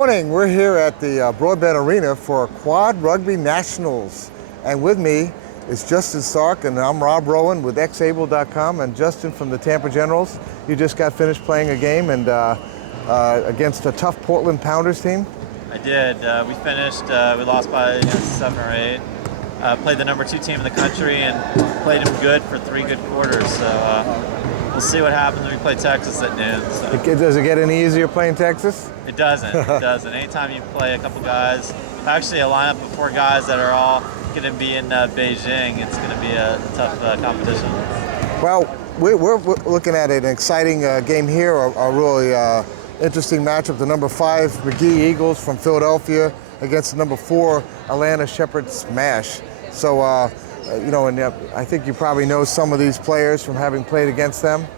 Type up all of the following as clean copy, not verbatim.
Morning, we're here at the Broadbent Arena for Quad Rugby Nationals. And with me is Justin Stark, and I'm Rob Rowan with xable.com. And Justin from the Tampa Generals, you just got finished playing a game and against a tough Portland Pounders team. I did. We finished, we lost by 7 or 8. Played the number 2 team in the country and played them good for 3 good quarters. So we'll see what happens when we play Texas at noon. So. Does it get any easier playing Texas? It doesn't. It doesn't. Anytime you play a couple guys, actually a lineup of 4 guys that are all going to be in Beijing, it's going to be a tough competition. Well, we're looking at an exciting game here, a really interesting matchup. The number 5 Magee Eagles from Philadelphia against the number 4 Atlanta Shepherd Smash. So, and I think you probably know some of these players from having played against them.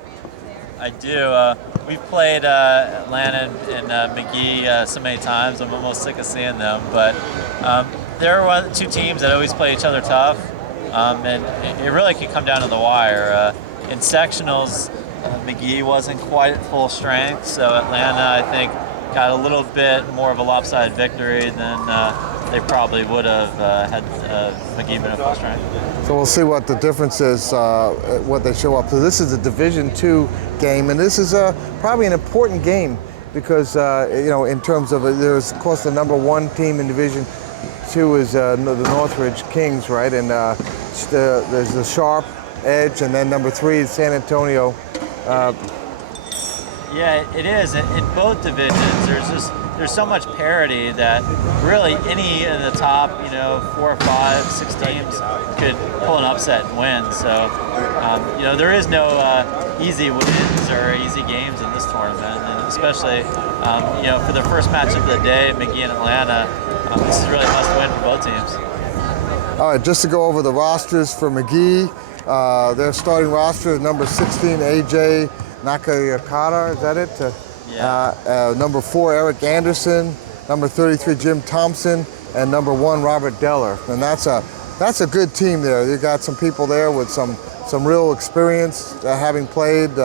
I do. We've played Atlanta and Magee so many times. I'm almost sick of seeing them. But there are 2 teams that always play each other tough, and it really can come down to the wire. In sectionals, Magee wasn't quite at full strength, so Atlanta, I think, got a little bit more of a lopsided victory than they probably would have had Magee been at full strength. So we'll see what the difference is, what they show up. So this is a Division II game, and this is probably an important game because, in terms of, there's, of course, the number 1 team in Division II is the Northridge Kings, right? And there's the Sharp Edge, and then number 3 is San Antonio. Yeah, it is. In both divisions, there's so much parity that really any of the top, 4 or 5, 6 teams could pull an upset and win. So, there is no easy wins or easy games in this tournament, and especially, for the first match of the day, Magee and Atlanta, this is really a must-win for both teams. All right, just to go over the rosters for Magee, their starting roster is number 16, AJ Nakayakata, is that it? Yeah. Number 4, Eric Anderson. Number 33, Jim Thompson. And number 1, Robert Deller. And that's a good team there. You got some people there with some real experience, having played, in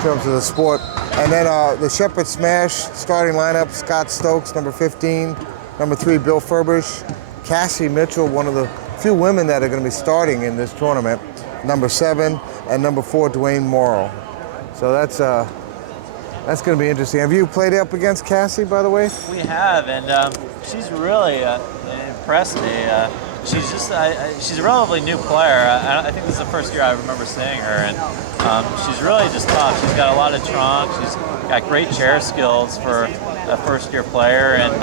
terms of the sport. And then the Shepherd Smash starting lineup: Scott Stokes, number 15. Number 3, Bill Furbish. Cassie Mitchell, one of the few women that are going to be starting in this tournament. Number 7, and number 4, Dwayne Morrow. So that's going to be interesting. Have you played up against Cassie, by the way? We have, and she's really impressed me. She's a relatively new player. I think this is the first year I remember seeing her, and she's really just tough. She's got a lot of trunk. She's got great chair skills for a first-year player, and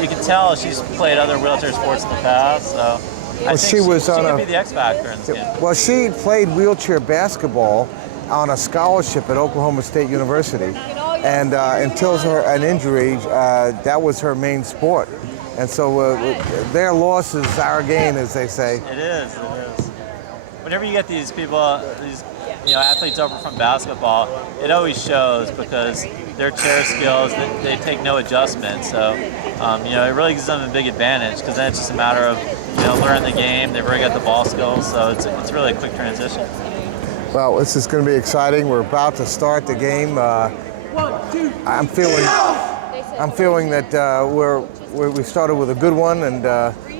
you can tell she's played other wheelchair sports in the past. So. I think she could be the X factor in this game. Well, she played wheelchair basketball on a scholarship at Oklahoma State University, and until an injury, that was her main sport. And so their loss is our gain, as they say. It is. Whenever you get these people, these athletes over from basketball, it always shows because their chair skills, they take no adjustment. So, it really gives them a big advantage because then it's just a matter of learning the game. They've already got the ball skills, so it's really a quick transition. Well, this is going to be exciting. We're about to start the game. I'm feeling that we started with a good one, and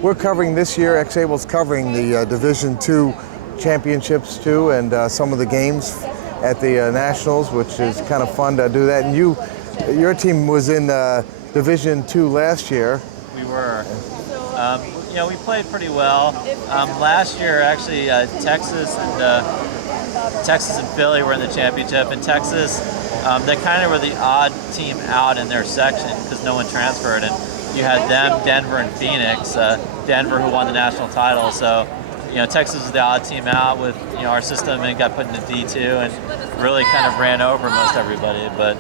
we're covering this year. Xable's covering the Division II championships too, and some of the games at the Nationals, which is kind of fun to do that. And your team was in Division II last year. We were. We played pretty well. Last year, actually, Texas and Philly were in the championship. In Texas, they kind of were the odd team out in their section because no one transferred. And you had them, Denver, and Phoenix. Denver, who won the national title. So, Texas was the odd team out with our system and got put into D2 and really kind of ran over most everybody. But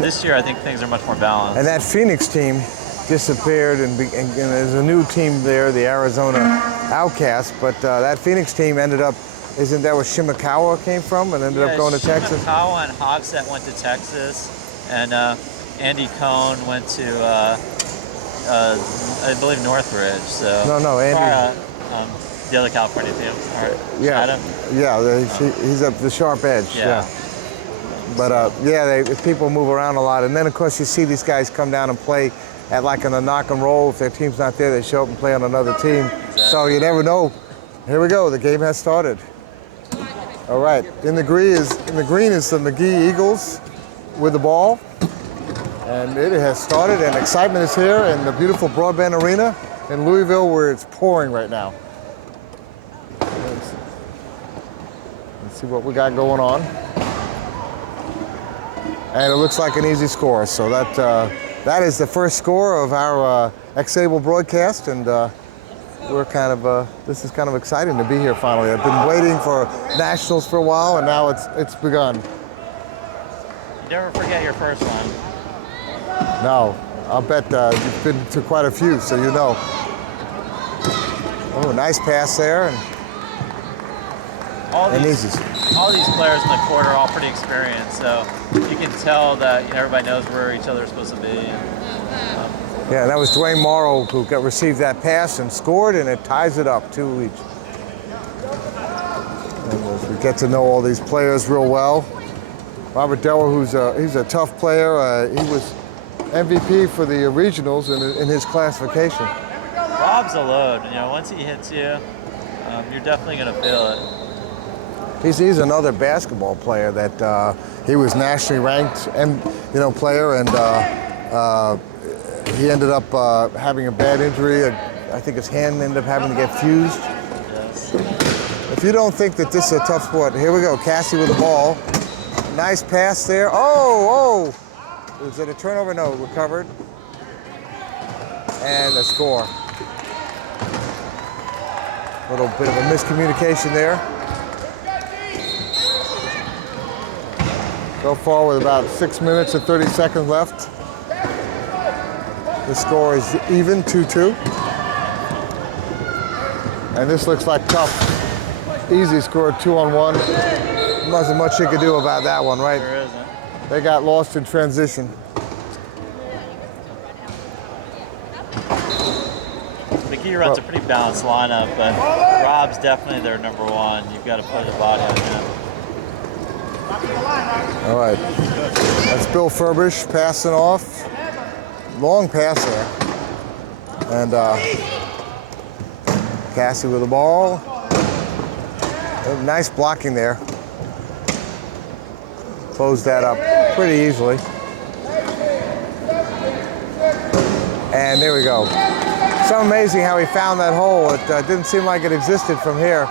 this year, I think things are much more balanced. And that Phoenix team disappeared, and there's a new team there, the Arizona Outcasts. But that Phoenix team ended up, isn't that where Shimakawa came from, and ended up going to Texas? Shimakawa and Hogsett went to Texas, and Andy Cohn went to, I believe, Northridge. So no, Andy. The other California team. All right. Yeah. Adam? Yeah, he's up the Sharp Edge. Yeah. But yeah, people move around a lot. And then, of course, you see these guys come down and play at like in a knock and roll. If their team's not there, they show up and play on another team. Exactly. So you never know. Here we go. The game has started. All right. In the green is the Magee Eagles with the ball. And it has started, and excitement is here in the beautiful Broadband Arena in Louisville, where it's pouring right now. Let's see what we got going on. And it looks like an easy score. So that is the first score of our X-Able broadcast, and we're kind of this is kind of exciting to be here finally. I've been waiting for nationals for a while, and now it's begun. You never forget your first one. No, I'll bet you've been to quite a few, so you know. Oh, nice pass there, and all these easy. All these players in the court are all pretty experienced, so you can tell that everybody knows where each other is supposed to be. Yeah, that was Dwayne Morrow who received that pass and scored, and it ties it up 2 each. And we get to know all these players real well. Robert Deller, he's a tough player. He was MVP for the regionals in his classification. Rob's a load. Once he hits you, you're definitely going to feel it. He's another basketball player that he was nationally ranked, player, and he ended up having a bad injury. I think his hand ended up having to get fused. Yes. If you don't think that this is a tough sport, here we go. Cassie with the ball. Nice pass there. Oh! Was it a turnover? No, recovered. And a score. A little bit of a miscommunication there. So far with about 6 minutes and 30 seconds left. The score is even, 2-2. And this looks like tough. Easy score, 2-on-1. Wasn't much you could do about that one, right? There isn't. They got lost in transition. Magee runs a pretty balanced lineup, but Rob's definitely their number one. You've got to put your body on him. All right. That's Bill Furbish passing off. Long pass there. And Cassie with the ball. Nice blocking there. Closed that up pretty easily. And there we go. So amazing how he found that hole. It didn't seem like it existed from here.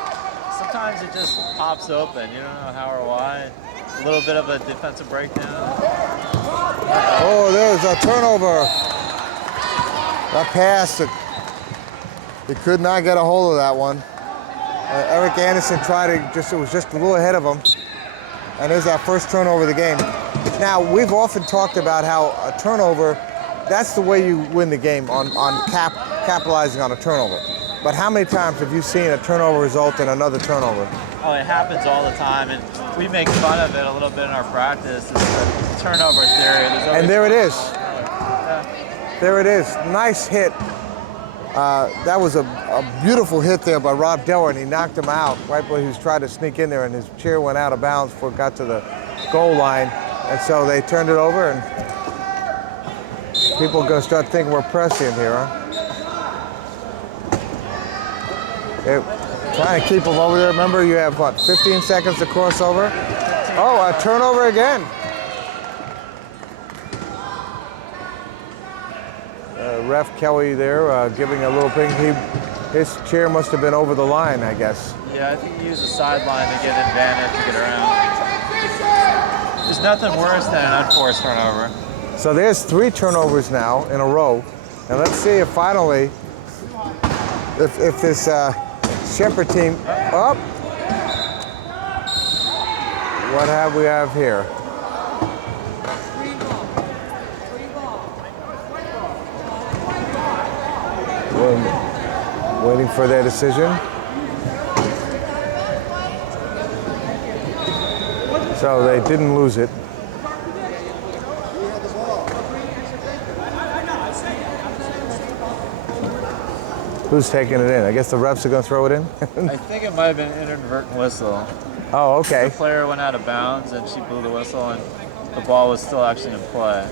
Sometimes it just pops open. You don't know how or why. A little bit of a defensive breakdown. Oh, there's a turnover. That pass, he could not get a hold of that one. Eric Anderson tried to it was just a little ahead of him. And there's our first turnover of the game. Now, we've often talked about how a turnover, that's the way you win the game, on capitalizing on a turnover. But how many times have you seen a turnover result in another turnover? Oh, it happens all the time, and we make fun of it a little bit in our practice. It's the turnover theory. And there it is. There it is. Nice hit. That was a beautiful hit there by Rob Deller, and he knocked him out right when he was trying to sneak in there, and his chair went out of bounds before it got to the goal line. And so they turned it over, and people are going to start thinking we're pressing here, huh? They're trying to keep them over there. Remember, you have, 15 seconds to cross over? Oh, a turnover again. Ref Kelly there giving a little ping. His chair must have been over the line, I guess. Yeah, I think he used the sideline to get an advantage to get around. There's nothing worse than an unforced turnover. So there's 3 turnovers now in a row. And let's see if finally, if this Shepherd team, what have we here? Waiting for their decision. So they didn't lose it. Who's taking it in? I guess the refs are going to throw it in? I think it might have been an inadvertent whistle. Oh, okay. The player went out of bounds and she blew the whistle, and the ball was still actually in play.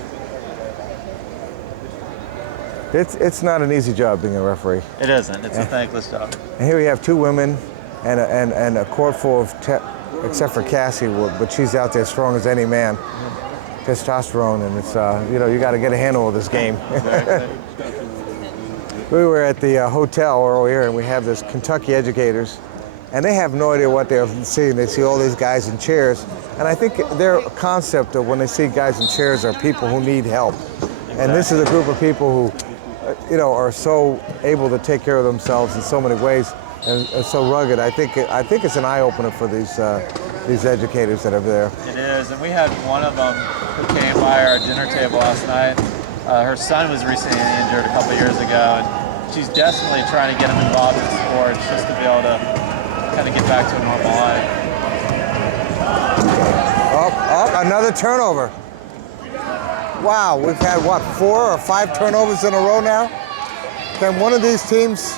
It's not an easy job being a referee. It isn't. It's a thankless job. And here we have two women and a court full of, except for Cassie, but she's out there strong as any man. Testosterone, and it's, you got to get a handle of this game. Exactly. We were at the hotel earlier, and we have this Kentucky educators, and they have no idea what they're seeing. They see all these guys in chairs, and I think their concept of when they see guys in chairs are people who need help. Exactly. And this is a group of people who are so able to take care of themselves in so many ways and so rugged. I think it's an eye-opener for these educators that are there. It is, and we had one of them who came by our dinner table last night. Her son was recently injured a couple years ago, and she's desperately trying to get him involved in sports just to be able to kind of get back to a normal life. Oh, another turnover. Wow, we've had, 4 or 5 turnovers in a row now? Can one of these teams,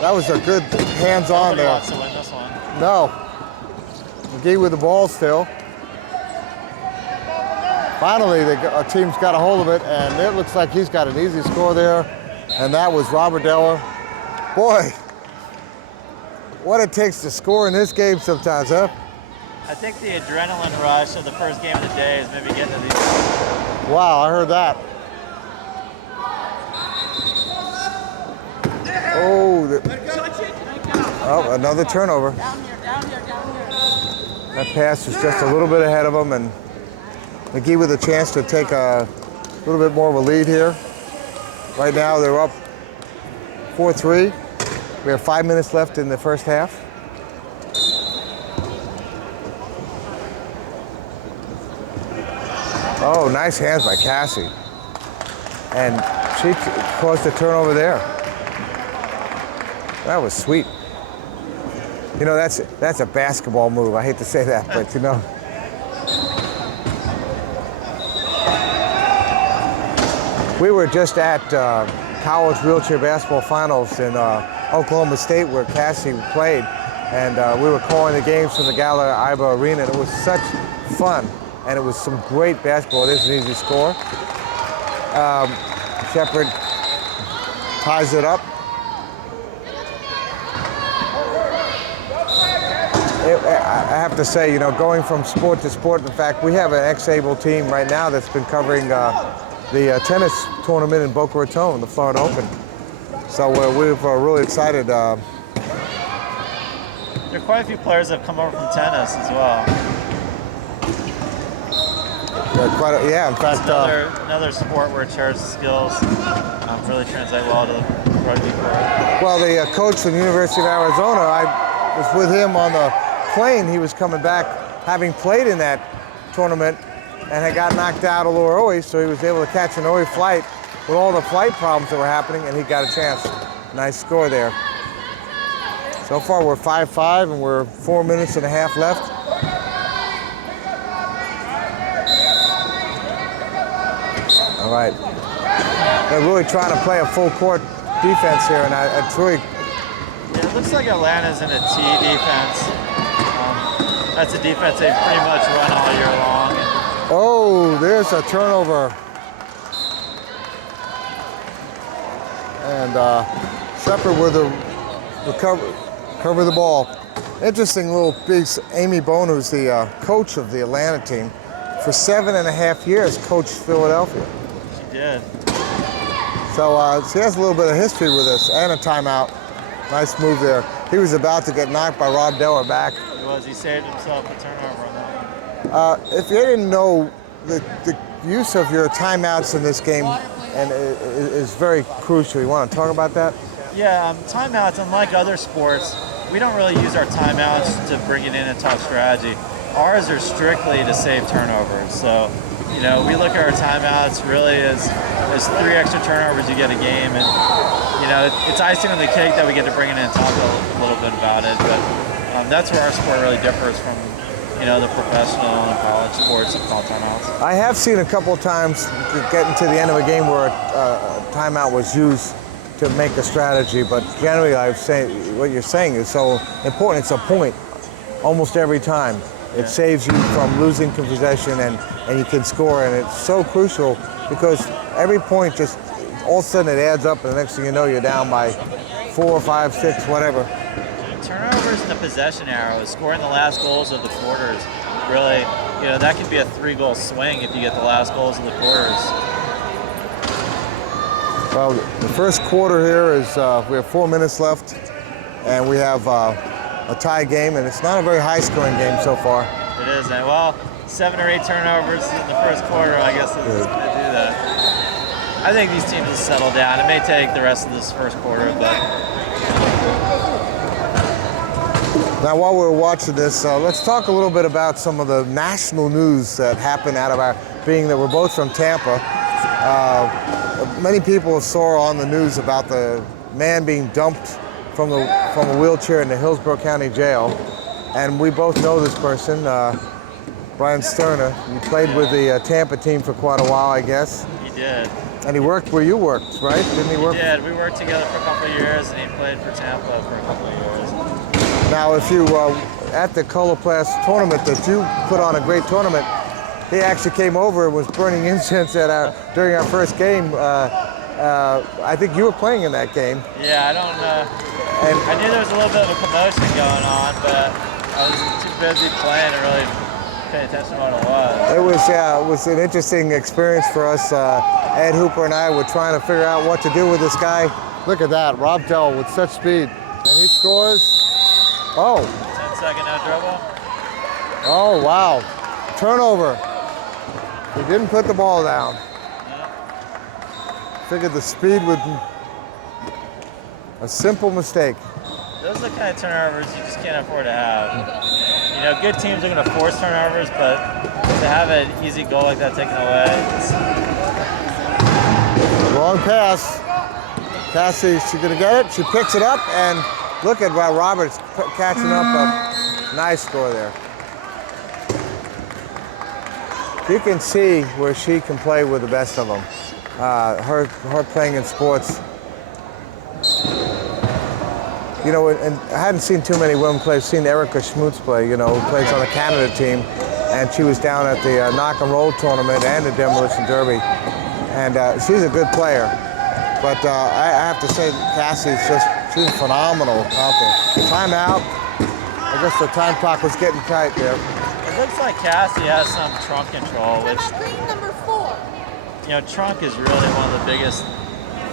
that was a good hands-on there. Wants to win this one. No. Magee with the ball still. Finally, our team's got a hold of it, and it looks like he's got an easy score there, and that was Robert Deller. Boy, what it takes to score in this game sometimes, huh? I think the adrenaline rush of the first game of the day is maybe getting to these. Wow, I heard that. Oh, another turnover. Down here. That pass was just a little bit ahead of him, and Magee with a chance to take a little bit more of a lead here. Right now, they're up 4-3. We have 5 minutes left in the first half. Oh, nice hands by Cassie. And she caused a turnover there. That was sweet. That's a basketball move. I hate to say that, but We were just at college wheelchair basketball finals in Oklahoma State where Cassie played, and we were calling the games from the Gala-Iba Arena, and it was such fun, and it was some great basketball. It is an easy score. Shepard ties it up. I have to say, going from sport to sport, in fact, we have an ex-able team right now that's been covering the tennis tournament in Boca Raton, the Florida Open. So we're really excited. There are quite a few players that have come over from tennis as well. In fact, another sport where it shares skills really translate well to the rugby court. Well, the coach from the University of Arizona, I was with him on the plane. He was coming back having played in that tournament and had got knocked out of Loroe, so he was able to catch an OE flight with all the flight problems that were happening, and he got a chance. Nice score there. So far, we're 5-5, and we're 4 minutes and a half left. All right. They're really trying to play a full court defense here, and it's really... Yeah, it looks like Atlanta's in a T defense. That's a defense they pretty much run all year long. Oh, there's a turnover. And Shepard with the recover the ball. Interesting little piece. Amy Bone, who's the coach of the Atlanta team, for 7.5 years coached Philadelphia. She did. So she has a little bit of history with us and a timeout. Nice move there. He was about to get knocked by Rob Deller back. He was. He saved himself a turnover on that one. If you didn't know, the use of your timeouts in this game is very crucial. You want to talk about that? Yeah, timeouts, unlike other sports, we don't really use our timeouts to bring it in and talk strategy. Ours are strictly to save turnovers. So, we look at our timeouts really as 3 extra turnovers you get a game, and it's icing on the cake that we get to bring it in and talk a little bit about it. But that's where our sport really differs from the professional and college sports that call timeouts. I have seen a couple of times getting to the end of a game where a timeout was used to make a strategy, but generally I've said what you're saying is so important. It's a point. almost every time. It saves you from losing possession, and you can score, and it's so crucial because every point just all of a sudden it adds up, and the next thing you know you're down by 4, 5, 6, whatever. Turnovers in the possession arrow, scoring the last goals of the quarters, really, that could be a 3-goal swing if you get the last goals of the quarters. Well, the first quarter here is we have 4 minutes left, and we have a tie game, and it's not a very high-scoring game so far. It is, and well, 7 or 8 turnovers in the first quarter, I guess, is going to do that. I think these teams will settle down. It may take the rest of this first quarter, but. Now, while we're watching this, let's talk a little bit about some of the national news that happened out of our, being that we're both from Tampa. Many people saw on the news about the man being dumped from a wheelchair in the Hillsborough County Jail, and we both know this person, Brian Sterner. He played with the Tampa team for quite a while, I guess. He did. And he worked where you worked, right? Didn't he work? He did. We worked together for a couple of years, and he played for Tampa for a couple of years. Now, if you, at the Coloplast tournament that you put on, a great tournament, he actually came over and was burning incense during our first game. I think you were playing in that game. Yeah, I don't know. And I knew there was a little bit of a commotion going on, but I was too busy playing to really pay attention to what it was. It was an interesting experience for us. Ed Hooper and I were trying to figure out what to do with this guy. Look at that, Rob Dell with such speed. And he scores. Oh. 10-second no dribble. Oh, wow. Turnover. He didn't put the ball down. Yeah. Figured the speed would. A simple mistake. Those are the kind of turnovers you just can't afford to have. Good teams are going to force turnovers, but to have an easy goal like that taken away, Wrong pass. Cassie, she's going to get it. She picks it up, and look at Roberts catching up. A nice score there. You can see where she can play with the best of them. Her playing in sports. And I hadn't seen too many women play. I've seen Erica Schmutz play, who plays on the Canada team. And she was down at the Knock and Roll tournament and the Demolition Derby. And she's a good player. But I have to say, Cassie's she's phenomenal out there. Timeout. I guess the time clock was getting tight there. It looks like Cassie has some trunk control, which, number 4. Trunk is really one of the biggest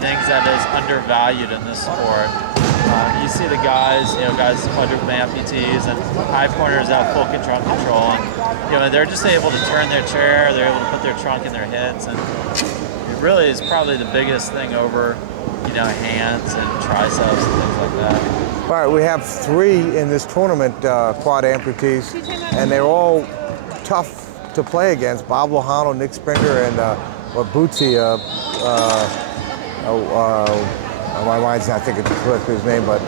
things that is undervalued in this sport. You see the guys quadruple amputees and high pointers have full trunk control, and they're just able to turn their chair, they're able to put their trunk in their hips, and it really is probably the biggest thing over, hands and triceps and things like that. All right, we have 3 in this tournament, quad amputees, and they're all tough to play against. Bob Lojano, Nick Springer, and Bootsy. My mind's not thinking correctly his name, but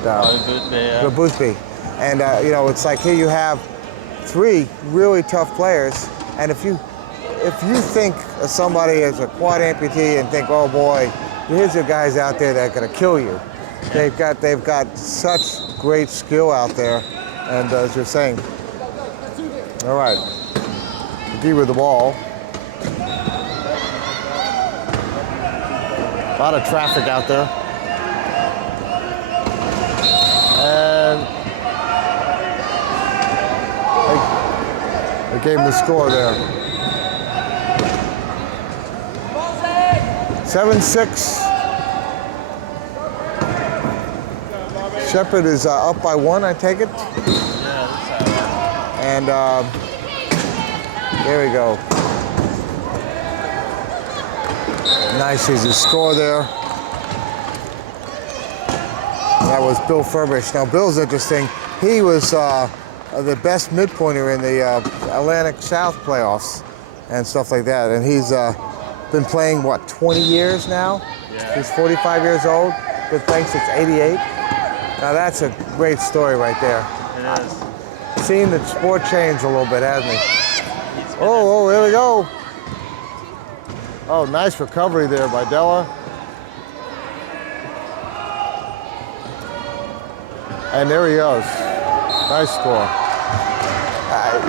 Boothby. And it's like here you have 3 really tough players, and if you think of somebody as a quad amputee and think, oh boy, here's the guys out there that are going to kill you. They've got such great skill out there, and as you're saying, all right, Magee with the ball. A lot of traffic out there. And they gave him the score there. 7-6. Shepherd is up by 1, I take it. And there we go. Nice easy score there. That was Bill Furbish. Now, Bill's interesting. He was the best mid-pointer in the Atlantic South playoffs and stuff like that. And he's been playing, 20 years now? Yeah. He's 45 years old. Been playing since '88. Now, that's a great story right there. It is. Seen the sport change a little bit, hasn't he? Oh, here we go. Oh, nice recovery there by Della. And there he goes. Nice score.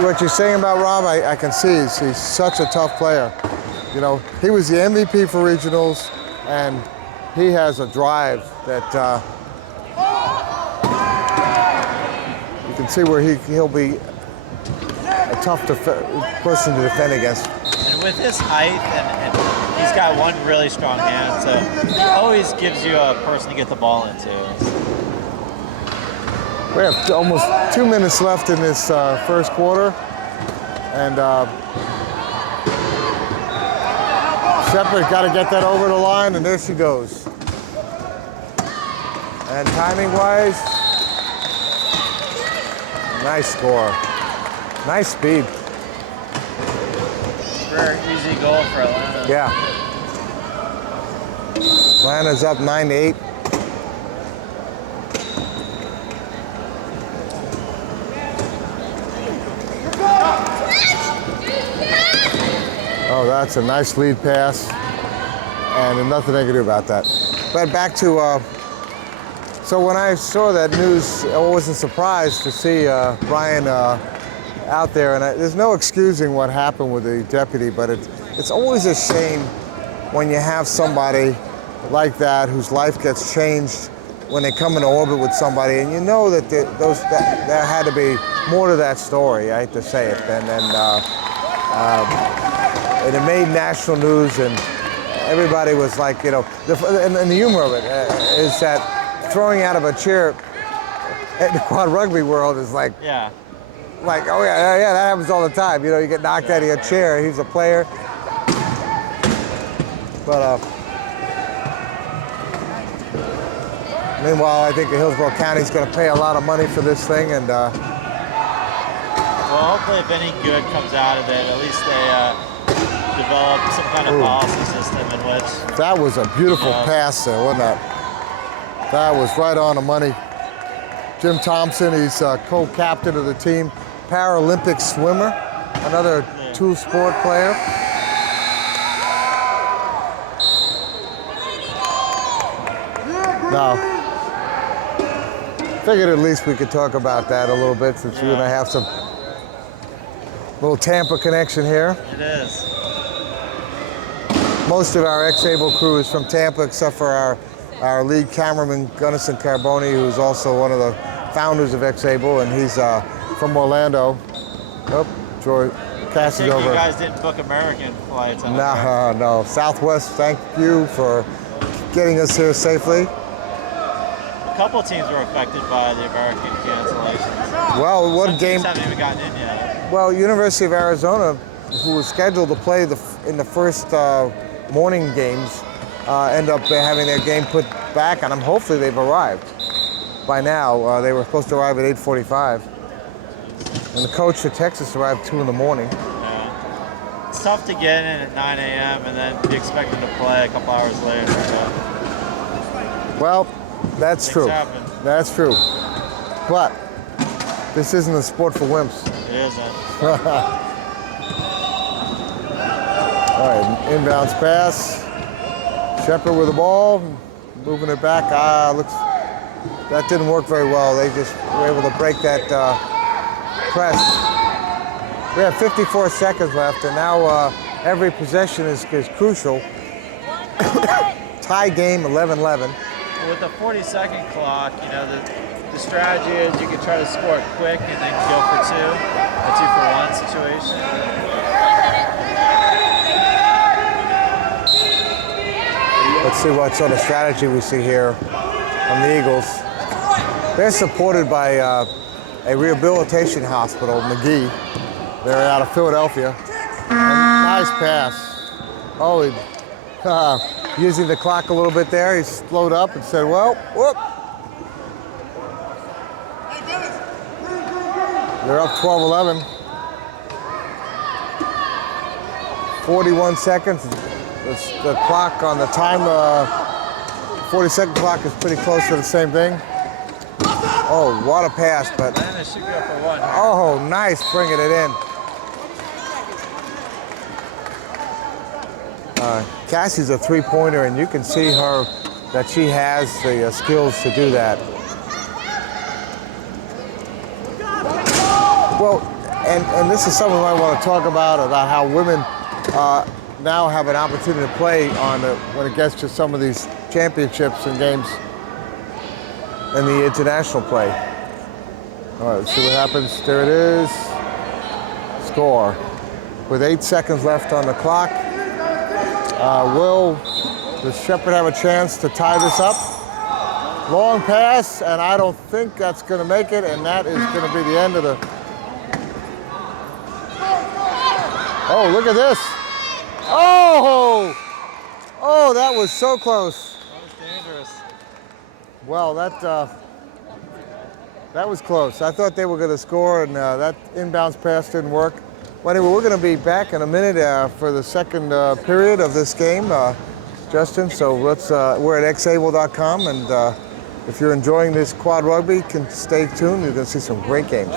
what you're saying about Rob, I can see he's such a tough player. You know, he was the MVP for regionals, and he has a drive that you can see where he'll be a tough person to defend against. And with his height, and he's got one really strong hand, so he always gives you a person to get the ball into. We have almost 2 minutes left in this first quarter, and Shepard's got to get that over the line, and there she goes. And timing-wise, nice score. Nice speed. Very easy goal for Atlanta. Yeah. Atlanta's up 9-8. Oh, that's a nice lead pass, and nothing they can do about that. But back to, so when I saw that news, I wasn't surprised to see Brian out there, and there's no excusing what happened with the deputy, but it's always a shame when you have somebody like that whose life gets changed when they come into orbit with somebody, and you know that there had to be more to that story. I hate to say it, and it made national news, and everybody was like, you know, and the humor of it is that throwing out of a chair at the quad rugby world is like, yeah. Like, oh yeah, that happens all the time. You know, you get knocked out of your chair. He's a player. But meanwhile, I think the Hillsborough County's going to pay a lot of money for this thing, and well, hopefully, if any good comes out of it, at least they develop some kind of policy system in which. That was a beautiful pass there, wasn't that? That was right on the money. Jim Thompson, he's co-captain of the team, Paralympic swimmer, another two-sport player. Now, figured at least we could talk about that a little bit since we're gonna have some little Tampa connection here. It is. Most of our ex-Able crew is from Tampa, except for our lead cameraman, Gunnison Carboni, who's also one of the founders of ex-Able, and he's from Orlando. Oh, Troy, Cassie's over. You guys didn't book American flights. No. Southwest, thank you for getting us here safely. A couple of teams were affected by the American cancellations. Well, what Some game? teams haven't even gotten in yet. Well, University of Arizona, who was scheduled to play in the first morning games, end up having their game put back, and hopefully they've arrived by now. They were supposed to arrive at 8:45, and the coach for Texas arrived 2 in the morning. Yeah. It's tough to get in at 9 a.m. and then be expected to play a couple hours later. So. Well, that's true. Happen. That's true. But this isn't a sport for wimps. It isn't. All right, inbounds pass. Shepard with the ball, moving it back. That didn't work very well. They just were able to break that press. We have 54 seconds left, and now every possession is crucial. Tie game, 11-11. With the 40-second clock, you know, the strategy is you can try to score quick and then go for two, a 2-for-1 situation. Let's see what sort of strategy we see here from the Eagles. They're supported by a rehabilitation hospital, Magee. They're out of Philadelphia. And nice pass. Oh, using the clock a little bit there. He slowed up and said, well, whoop. They're up 12-11. 41 seconds. The clock on the time, 40-second clock is pretty close to the same thing. Oh, what a pass, but. Atlanta should go for one here. Oh, nice bringing it in. Cassie's a three-pointer, and you can see her that she has the skills to do that. Well, and this is something I want to talk about how women now have an opportunity to play when it gets to some of these championships and games in the international play. All right, let's see what happens. There it is. Score. With 8 seconds left on the clock, will the Shepherd have a chance to tie this up? Long pass, and I don't think that's going to make it, and that is going to be the end of the... Oh, look at this. Oh! Oh, that was so close. That was dangerous. Well, that was close. I thought they were going to score, and that inbounds pass didn't work. Well, anyway, we're going to be back in a minute for the second period of this game, Justin. So we're at xable.com, and if you're enjoying this quad rugby, can stay tuned. You're going to see some great games.